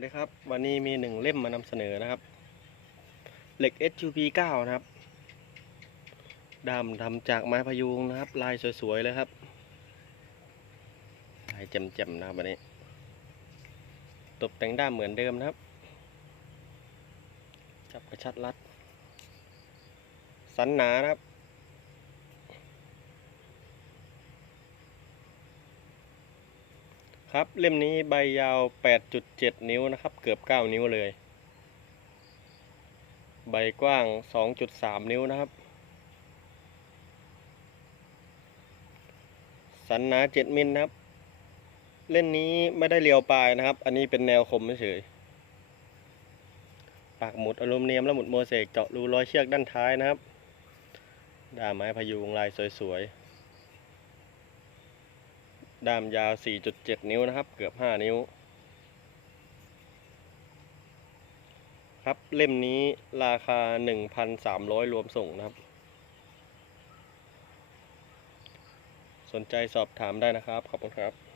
วัสดีครับ วันนี้มีหนึ่งเล่มมานำเสนอนะครับ เหล็ก SUP 9 นะครับดามทำจากไม้พยุงนะครับ ลายสวยๆเลยครับ ลายแจ่มๆนะครับวันนี้ตกแต่งด้ามเหมือนเดิมนะครับ จับกระชัดรัด สันหนานะครับ ครับเล่มนี้ใบยาว 8.7 นิ้วนะครับ เกือบ 9 นิ้วเลย ใบกว้าง 2.3 นิ้วนะครับ สันหนา 7 มิลนะครับ เล่นนี้ไม่ได้เลียวปลายนะครับ อันนี้เป็นแนวคมเฉยปากหมุดอลูมิเนียมและหมุดโมเสกเจาะรูร้อยเชือกด้านท้ายนะครับ ด้ามไม้พยุงลายสวยๆ ด้ามยาว 4.7 นิ้วนะครับ เกือบ 5 นิ้ว ครับเล่มนี้ราคา 1,300 รวมส่งนะครับ สนใจสอบถามได้นะครับ ขอบคุณครับ